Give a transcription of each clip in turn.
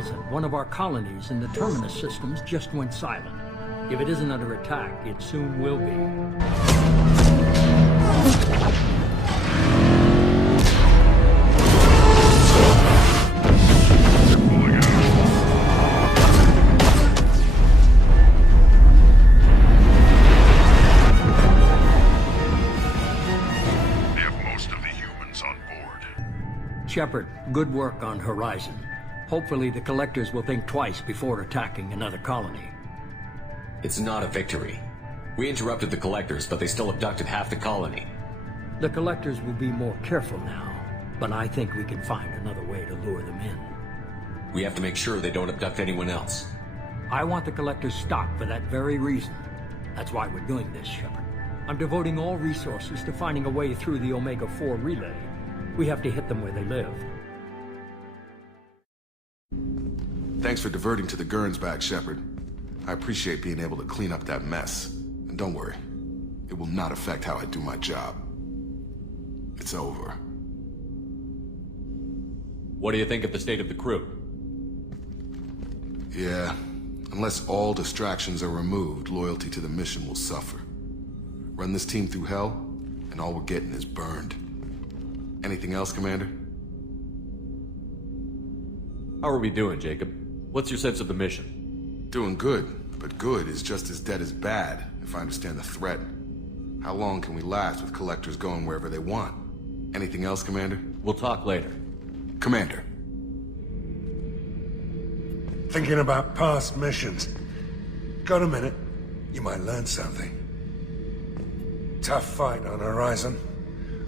Horizon, one of our colonies in the Terminus systems, just went silent. If it isn't under attack, it soon will be. Shepard, good work on Horizon. Hopefully the Collectors will think twice before attacking another colony. It's not a victory. We interrupted the Collectors, but they still abducted half the colony. The Collectors will be more careful now, but I think we can find another way to lure them in. We have to make sure they don't abduct anyone else. I want the Collectors stopped for that very reason. That's why we're doing this, Shepard. I'm devoting all resources to finding a way through the Omega-4 relay. We have to hit them where they live. Thanks for diverting to the Gernsback, Shepard. I appreciate being able to clean up that mess. And don't worry, it will not affect how I do my job. It's over. What do you think of the state of the crew? Yeah, unless all distractions are removed, loyalty to the mission will suffer. Run this team through hell, and all we're getting is burned. Anything else, Commander? How are we doing, Jacob? What's your sense of the mission? Doing good, but good is just as dead as bad, if I understand the threat. How long can we last with Collectors going wherever they want? Anything else, Commander? We'll talk later. Commander. Thinking about past missions. Got a minute? You might learn something. Tough fight on Horizon.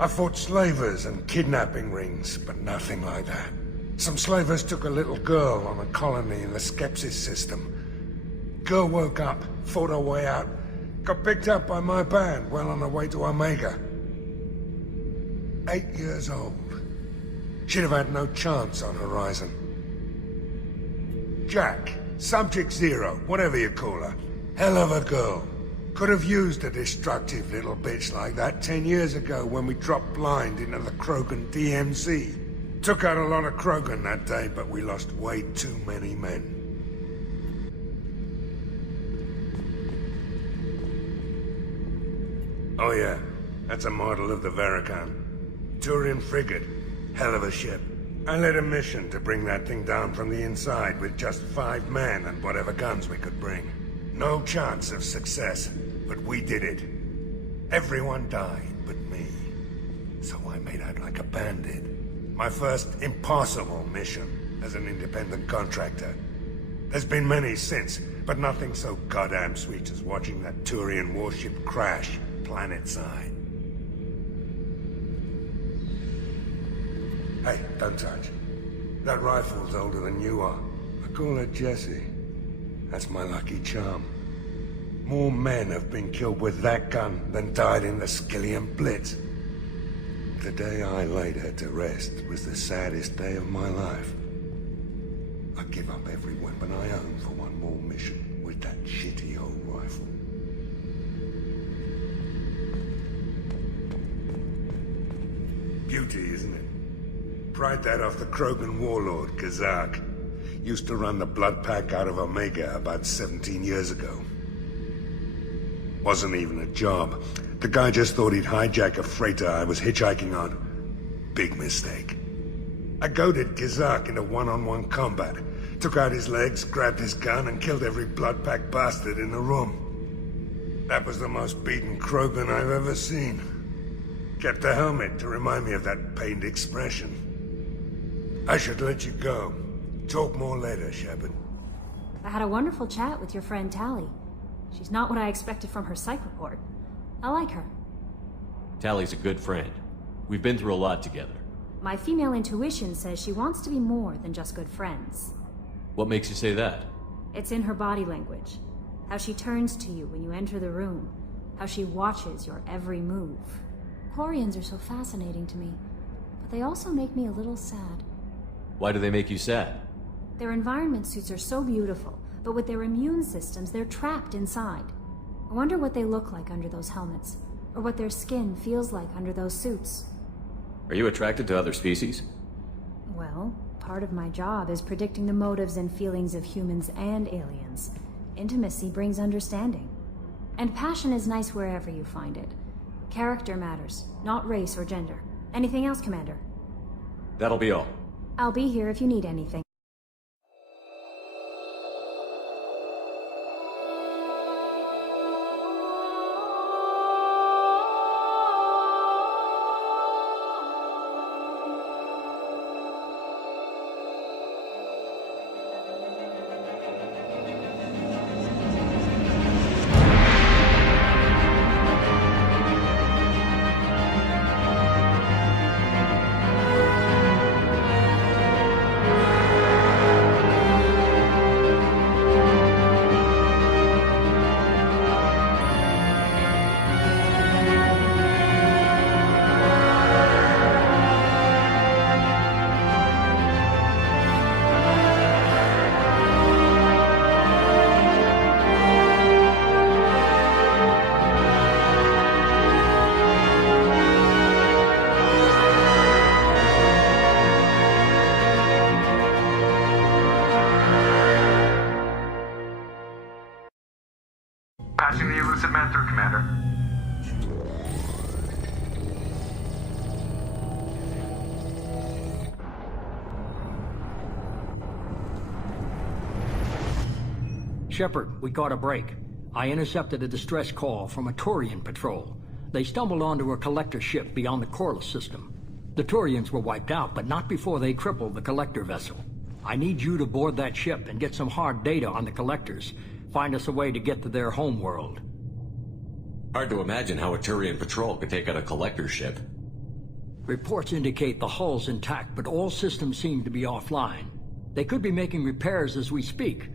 I fought slavers and kidnapping rings, but nothing like that. Some slavers took a little girl on a colony in the Skepsis system. Girl woke up, fought her way out, got picked up by my band well on her way to Omega. 8 years old. She'd have had no chance on Horizon. Jack, Subject Zero, whatever you call her. Hell of a girl. Could have used a destructive little bitch like that 10 years ago when we dropped blind into the Krogan DMZ. Took out a lot of Krogan that day, but we lost way too many men. Oh yeah, that's a model of the Veracon. Turian frigate. Hell of a ship. I led a mission to bring that thing down from the inside with just 5 men and whatever guns we could bring. No chance of success, but we did it. Everyone died but me. So I made out like a bandit. My first impossible mission as an independent contractor. There's been many since, but nothing so goddamn sweet as watching that Turian warship crash planet-side. Hey, don't touch. That rifle's older than you are. I call her Jessie. That's my lucky charm. More men have been killed with that gun than died in the Skillian Blitz. The day I laid her to rest was the saddest day of my life. I'd give up every weapon I own for one more mission with that shitty old rifle. Beauty, isn't it? Pried that off the Krogan warlord, Kazak. Used to run the Blood Pack out of Omega about 17 years ago. Wasn't even a job. The guy just thought he'd hijack a freighter I was hitchhiking on. Big mistake. I goaded Kazak into one-on-one combat. Took out his legs, grabbed his gun, and killed every Blood Pack bastard in the room. That was the most beaten Krogan I've ever seen. Kept a helmet to remind me of that pained expression. I should let you go. Talk more later, Shepard. I had a wonderful chat with your friend Tally. She's not what I expected from her psych report. I like her. Tally's a good friend. We've been through a lot together. My female intuition says she wants to be more than just good friends. What makes you say that? It's in her body language. How she turns to you when you enter the room. How she watches your every move. Quarians are so fascinating to me, but they also make me a little sad. Why do they make you sad? Their environment suits are so beautiful, but with their immune systems, they're trapped inside. I wonder what they look like under those helmets, or what their skin feels like under those suits. Are you attracted to other species? Well, part of my job is predicting the motives and feelings of humans and aliens. Intimacy brings understanding. And passion is nice wherever you find it. Character matters, not race or gender. Anything else, Commander? That'll be all. I'll be here if you need anything. Passing the elusive man through, Commander. Shepard, we caught a break. I intercepted a distress call from a Turian patrol. They stumbled onto a collector ship beyond the Corliss system. The Turians were wiped out, but not before they crippled the collector vessel. I need you to board that ship and get some hard data on the collectors. Find us a way to get to their home world. Hard to imagine how a Turian patrol could take out a collector ship. Reports indicate the hull's intact, but all systems seem to be offline. They could be making repairs as we speak.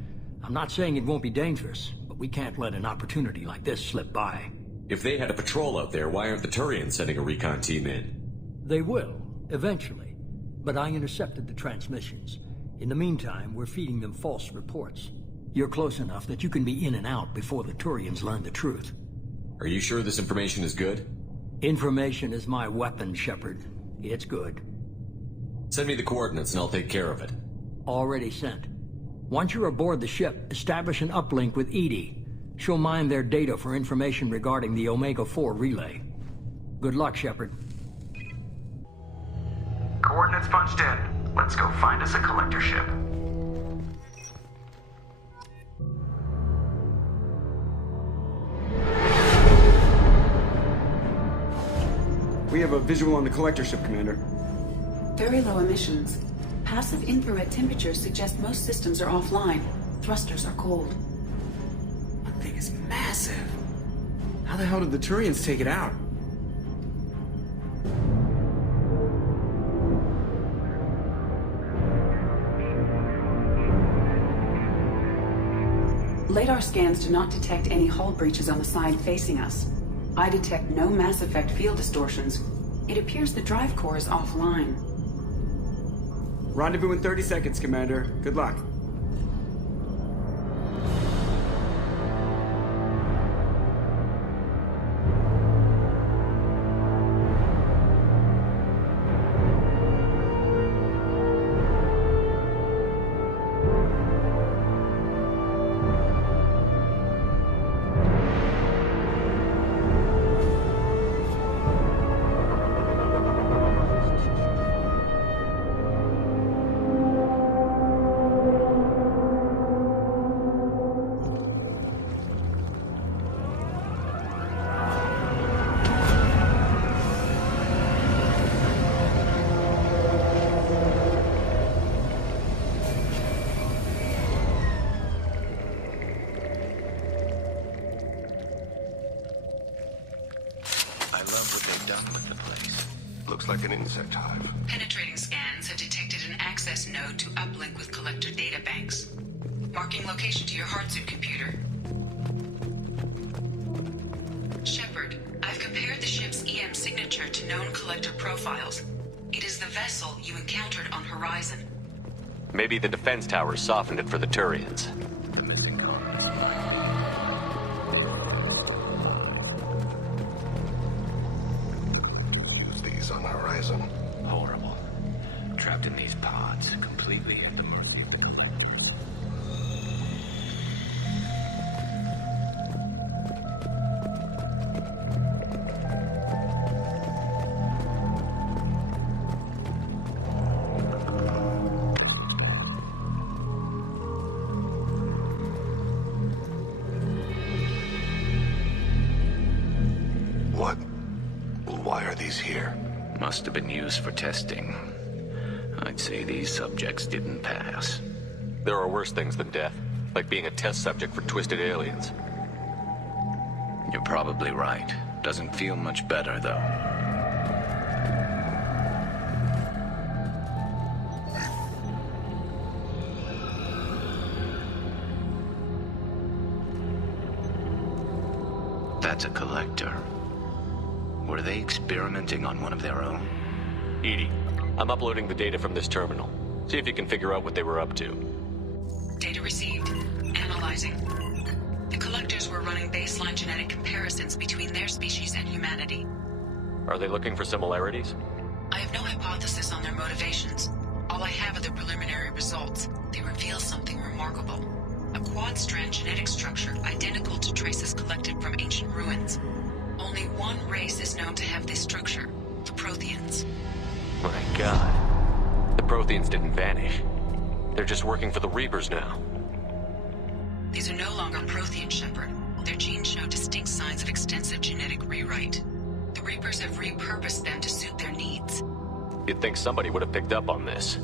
I'm not saying it won't be dangerous, but we can't let an opportunity like this slip by. If they had a patrol out there, why aren't the Turians sending a recon team in? They will, eventually. But I intercepted the transmissions. In the meantime, we're feeding them false reports. You're close enough that you can be in and out before the Turians learn the truth. Are you sure this information is good? Information is my weapon, Shepard. It's good. Send me the coordinates and I'll take care of it. Already sent. Once you're aboard the ship, establish an uplink with Edie. She'll mine their data for information regarding the Omega-4 relay. Good luck, Shepard. Coordinates punched in. Let's go find us a collector ship. We have a visual on the collector ship, Commander. Very low emissions. Passive infrared temperatures suggest most systems are offline. Thrusters are cold. That thing is massive. How the hell did the Turians take it out? Radar scans do not detect any hull breaches on the side facing us. I detect no Mass Effect field distortions. It appears the drive core is offline. Rendezvous in 30 seconds, Commander. Good luck. Looks like an insect hive. Penetrating scans have detected an access node to uplink with collector data banks. Marking location to your hardsuit computer. Shepard, I've compared the ship's EM signature to known collector profiles. It is the vessel you encountered on Horizon. Maybe the defense towers softened it for the Turians. The missing components. Use these on Horizon. Horrible. trapped in these pods, completely at the mercy of the collector. What? Why are these here? Must have been used for testing. I'd say these subjects didn't pass. There are worse things than death, like being a test subject for twisted aliens. You're probably right. Doesn't feel much better, though. That's a collector. Were they experimenting on one of their own? EDI, I'm uploading the data from this terminal. See if you can figure out what they were up to. Data received. Analyzing. The collectors were running baseline genetic comparisons between their species and humanity. Are they looking for similarities? I have no hypothesis on their motivations. All I have are the preliminary results. They reveal something remarkable. A quad-strand genetic structure identical to traces collected from ancient ruins. Only one race is known to have this structure, the Protheans. My God. The Protheans didn't vanish. They're just working for the Reapers now. These are no longer Prothean, Shepard. Their genes show distinct signs of extensive genetic rewrite. The Reapers have repurposed them to suit their needs. You'd think somebody would have picked up on this.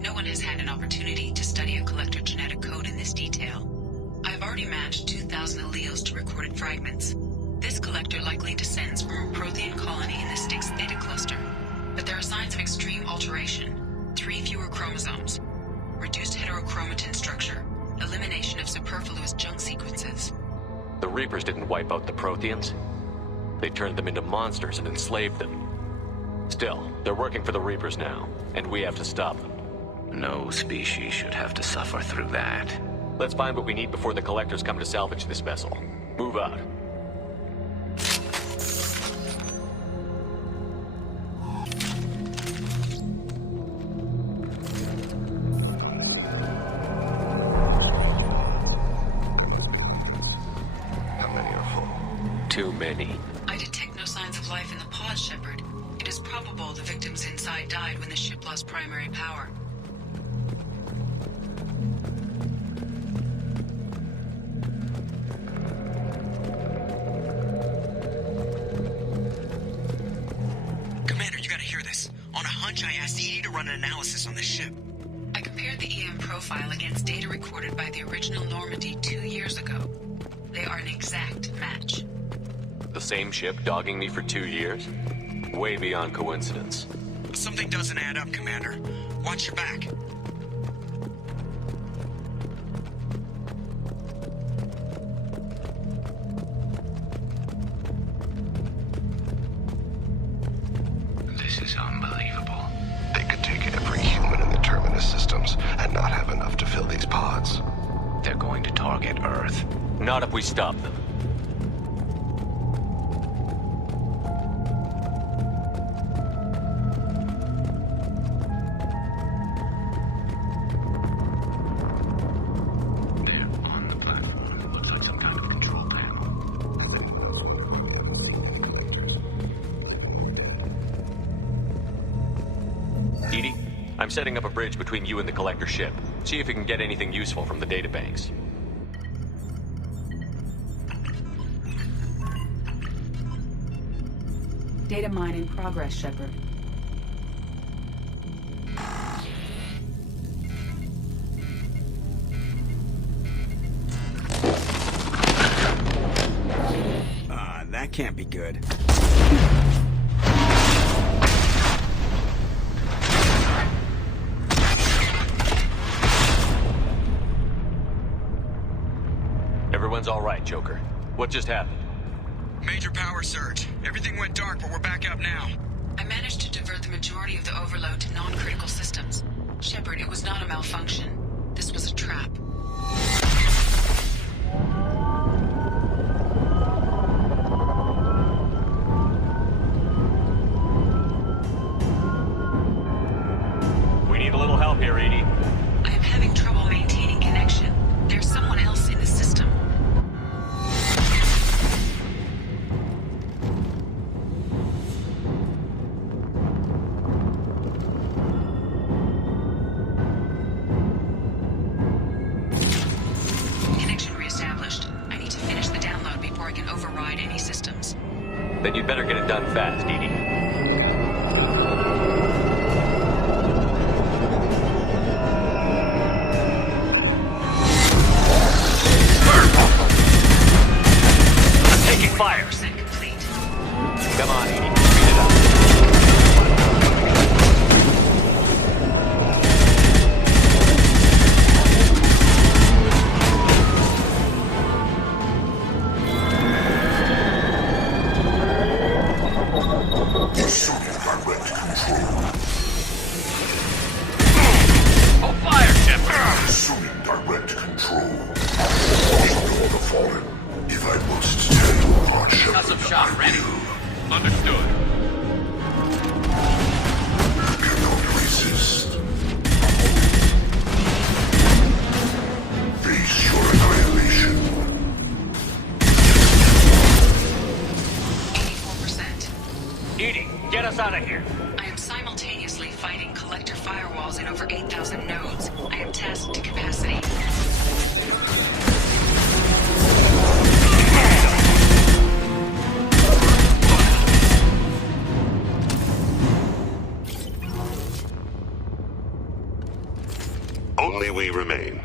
No one has had an opportunity to study a collector genetic code in this detail. I've already matched 2,000 alleles to recorded fragments. This collector likely descends from a Prothean colony in the Styx Theta cluster. But there are signs of extreme alteration. 3 fewer chromosomes. Reduced heterochromatin structure. Elimination of superfluous junk sequences. The Reapers didn't wipe out the Protheans. They turned them into monsters and enslaved them. Still, they're working for the Reapers now, and we have to stop them. No species should have to suffer through that. Let's find what we need before the Collectors come to salvage this vessel. Move out. Too many. I detect no signs of life in the pod, Shepard. It is probable the victims inside died when the ship lost primary power. Commander, you gotta hear this. On a hunch, I asked EDI to run an analysis on this ship. I compared the EM profile against data recorded by the original Normandy 2 years ago. They are an exact match. The same ship dogging me for 2 years? Way beyond coincidence. Something doesn't add up, Commander. Watch your back. This is unbelievable. They could take every human in the Terminus systems and not have enough to fill these pods. They're going to target Earth. Not if we stop them. EDI, I'm setting up a bridge between you and the Collector ship. See if you can get anything useful from the databanks. Data mine in progress, Shepard. That can't be good. Everyone's all right, Joker. What just happened? Major power surge. Everything went dark, but we're back up now. I managed to divert the majority of the overload to non-critical systems. Shepard, it was not a malfunction. This was a trap. Then you'd better get it done fast, Edie. Taking fire. Come on, Edie. Speed it up. Assuming direct control. Oh, fire, Shepard! Assuming direct control. Show the fallen. If I must tell you about Shepard, Got some shot ready. Understood. Cannot resist. Face your annihilation. 84%. Edie, get us out of here. I am simultaneously fighting collector firewalls in over 8,000 nodes. I am tasked to capacity. Only we remain.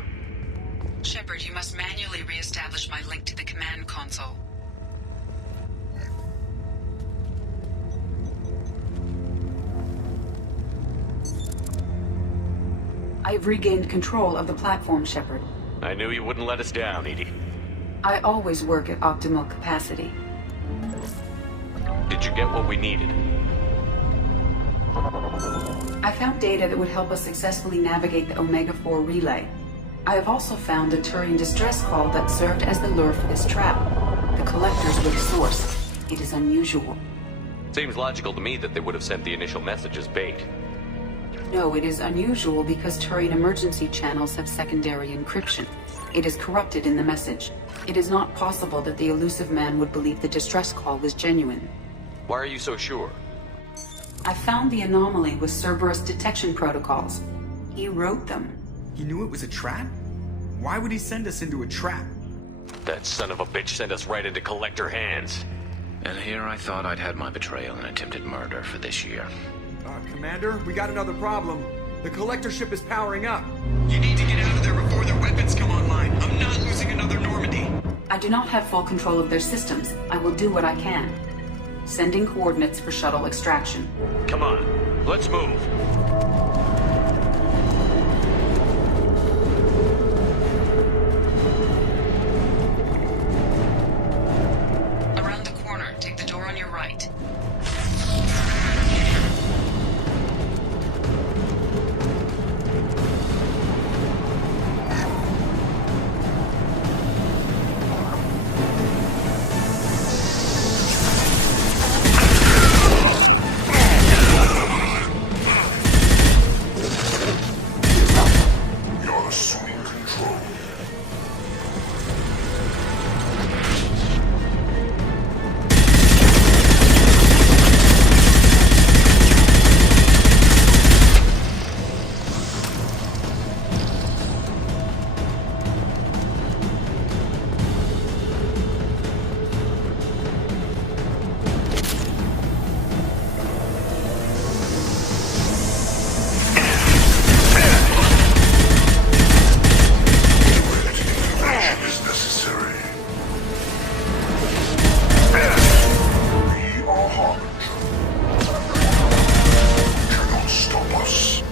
Shepard, you must manually re-establish my link to the command console. I've regained control of the platform, Shepard. I knew you wouldn't let us down, Edie. I always work at optimal capacity. Did you get what we needed? I found data that would help us successfully navigate the Omega-4 relay. I have also found a Turian distress call that served as the lure for this trap. The collectors were the source. It is unusual. Seems logical to me that they would have sent the initial message as bait. No, it is unusual because Turian emergency channels have secondary encryption. It is corrupted in the message. It is not possible that the elusive man would believe the distress call was genuine. Why are you so sure? I found the anomaly with Cerberus detection protocols. He wrote them. He knew it was a trap? Why would he send us into a trap? That son of a bitch sent us right into collector hands. And here I thought I'd had my betrayal and attempted murder for this year. Commander, we got another problem. The collector ship is powering up. You need to get out of there before their weapons come online. I'm not losing another Normandy. I do not have full control of their systems. I will do what I can. Sending coordinates for shuttle extraction. Come on, let's move. Around the corner, take the door on your right. You're assuming control. Intervention is necessary. We are Harbinger. Cannot stop us.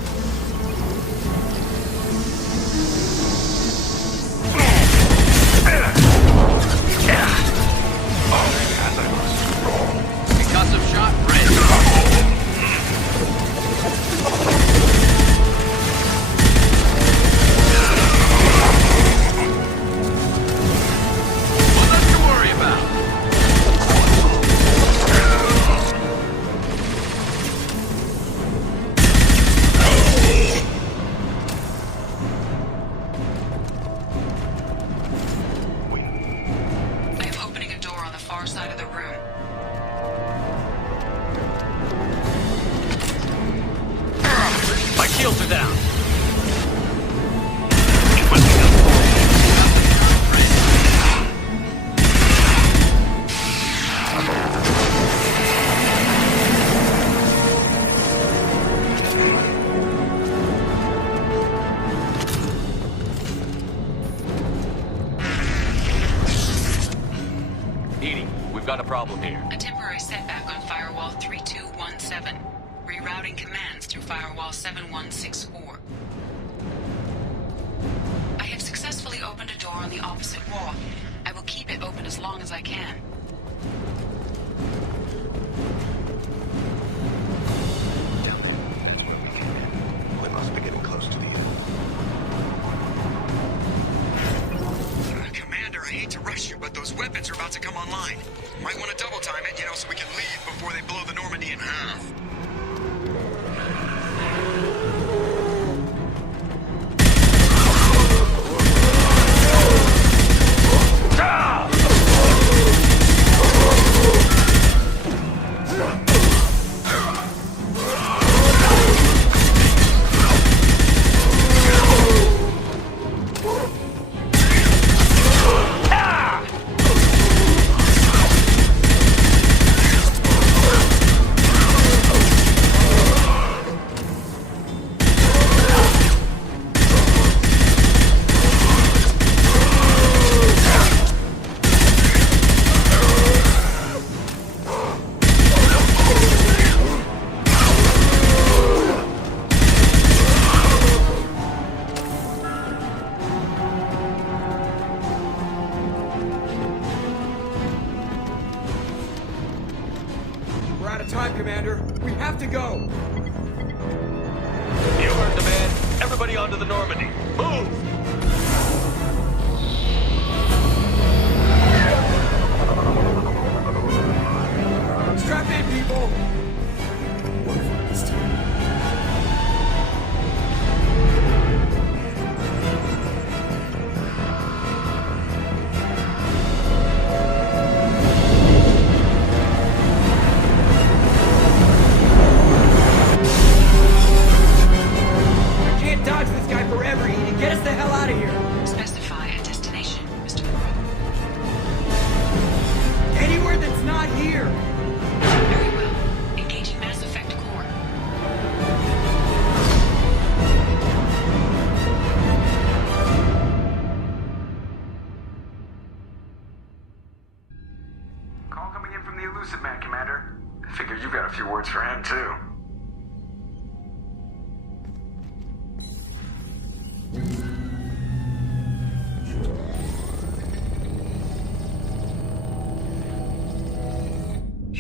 We got some shot ready. Well, nothing to worry about. I am opening a door on the far side of the room. My shields are down. problem here? A temporary setback on Firewall 3217. Rerouting commands through Firewall 7164. I have successfully opened a door on the opposite wall. I will keep it open as long as I can. We must be getting close to the end. Commander, I hate to rush you, but those weapons are about to come online. Might want to double time it, so we can leave before they blow the Normandy in half. Commander. We have to go! You heard the man. Everybody onto the Normandy. Move! Strap in, people!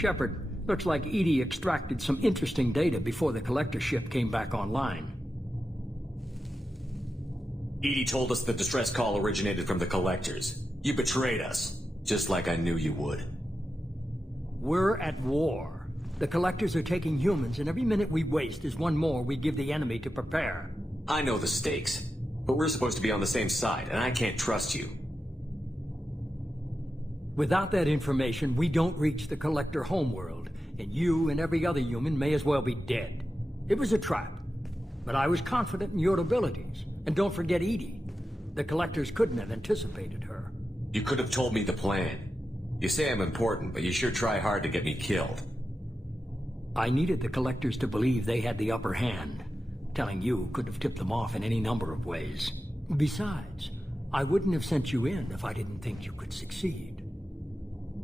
Shepard, looks like EDI extracted some interesting data before the collector ship came back online. EDI told us the distress call originated from the collectors. You betrayed us, just like I knew you would. We're at war. The collectors are taking humans, and every minute we waste is one more we give the enemy to prepare. I know the stakes, but we're supposed to be on the same side, and I can't trust you. Without that information, we don't reach the collector homeworld, and you and every other human may as well be dead. It was a trap, but I was confident in your abilities. And don't forget EDI. The collectors couldn't have anticipated her. You could have told me the plan. You say I'm important, but you sure try hard to get me killed. I needed the collectors to believe they had the upper hand. Telling you could have tipped them off in any number of ways. Besides, I wouldn't have sent you in if I didn't think you could succeed.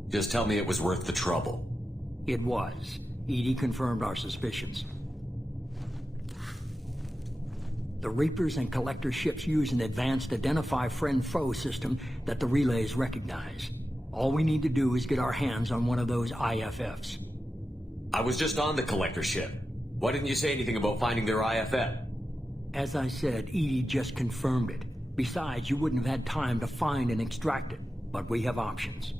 Just tell me it was worth the trouble. It was. EDI confirmed our suspicions. The Reapers and Collector ships use an advanced Identify Friend-Foe system that the relays recognize. All we need to do is get our hands on one of those IFFs. I was just on the Collector ship. Why didn't you say anything about finding their IFF? As I said, EDI just confirmed it. Besides, you wouldn't have had time to find and extract it. But we have options.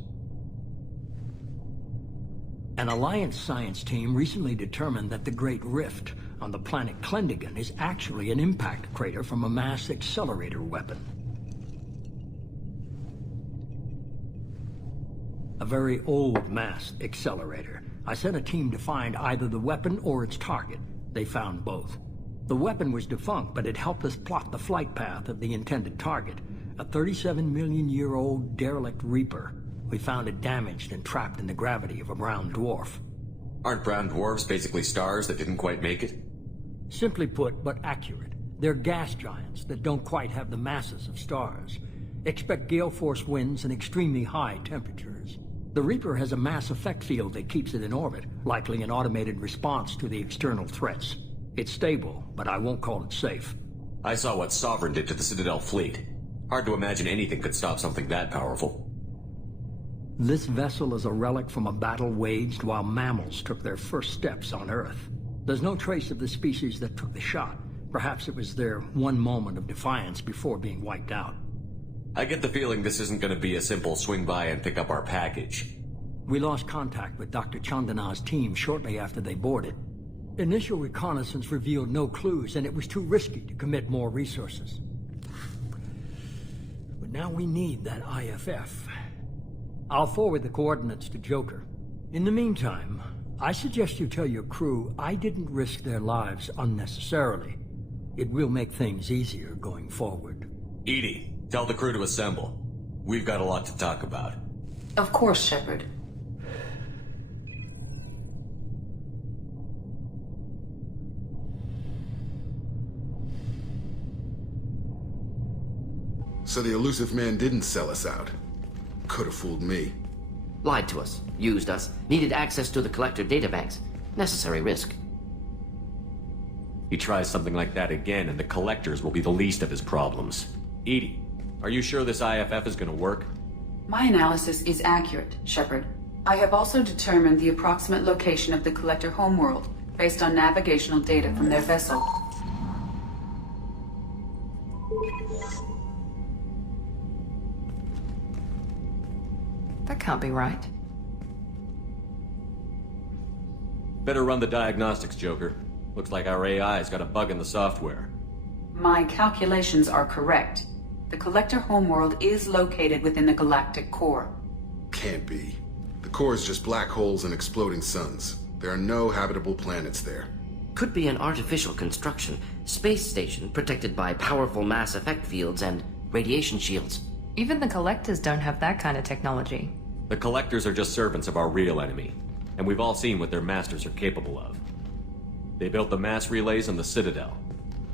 An Alliance science team recently determined that the Great Rift on the planet Klendigan is actually an impact crater from a mass accelerator weapon. A very old mass accelerator. I sent a team to find either the weapon or its target. They found both. The weapon was defunct, but it helped us plot the flight path of the intended target, a 37-million-year-old derelict Reaper. We found it damaged and trapped in the gravity of a brown dwarf. Aren't brown dwarfs basically stars that didn't quite make it? Simply put, but accurate. They're gas giants that don't quite have the masses of stars. Expect gale force winds and extremely high temperatures. The Reaper has a mass effect field that keeps it in orbit, likely an automated response to the external threats. It's stable, but I won't call it safe. I saw what Sovereign did to the Citadel fleet. Hard to imagine anything could stop something that powerful. This vessel is a relic from a battle waged while mammals took their first steps on Earth. There's no trace of the species that took the shot. Perhaps it was their one moment of defiance before being wiped out. I get the feeling this isn't going to be a simple swing by and pick up our package. We lost contact with Dr. Chandana's team shortly after they boarded. Initial reconnaissance revealed no clues, and it was too risky to commit more resources. But now we need that IFF. I'll forward the coordinates to Joker. In the meantime, I suggest you tell your crew I didn't risk their lives unnecessarily. It will make things easier going forward. EDI, tell the crew to assemble. We've got a lot to talk about. Of course, Shepard. So the elusive man didn't sell us out. Could have fooled me. Lied to us, used us, needed access to the Collector databanks. Necessary risk. He tries something like that again, and the Collectors will be the least of his problems. EDI, are you sure this IFF is gonna work? My analysis is accurate, Shepard. I have also determined the approximate location of the Collector homeworld, based on navigational data from their vessel. That can't be right. Better run the diagnostics, Joker. Looks like our AI's got a bug in the software. My calculations are correct. The Collector homeworld is located within the galactic core. Can't be. The core is just black holes and exploding suns. There are no habitable planets there. Could be an artificial construction. Space station protected by powerful mass effect fields and radiation shields. Even the Collectors don't have that kind of technology. The Collectors are just servants of our real enemy, and we've all seen what their masters are capable of. They built the mass relays on the Citadel.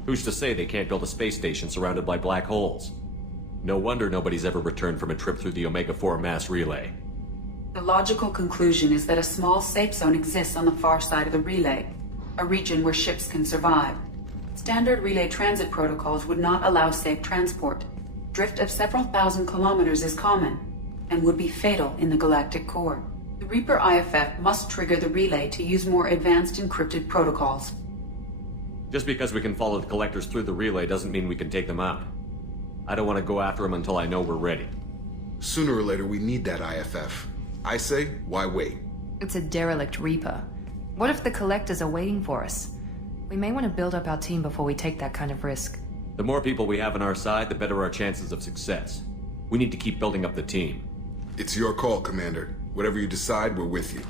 Who's to say they can't build a space station surrounded by black holes? No wonder nobody's ever returned from a trip through the Omega-4 mass relay. The logical conclusion is that a small safe zone exists on the far side of the relay, a region where ships can survive. Standard relay transit protocols would not allow safe transport. Drift of several thousand kilometers is common, and would be fatal in the galactic core. The Reaper IFF must trigger the relay to use more advanced encrypted protocols. Just because we can follow the Collectors through the relay doesn't mean we can take them out. I don't want to go after them until I know we're ready. Sooner or later, we need that IFF. I say, why wait? It's a derelict Reaper. What if the Collectors are waiting for us? We may want to build up our team before we take that kind of risk. The more people we have on our side, the better our chances of success. We need to keep building up the team. It's your call, Commander. Whatever you decide, we're with you.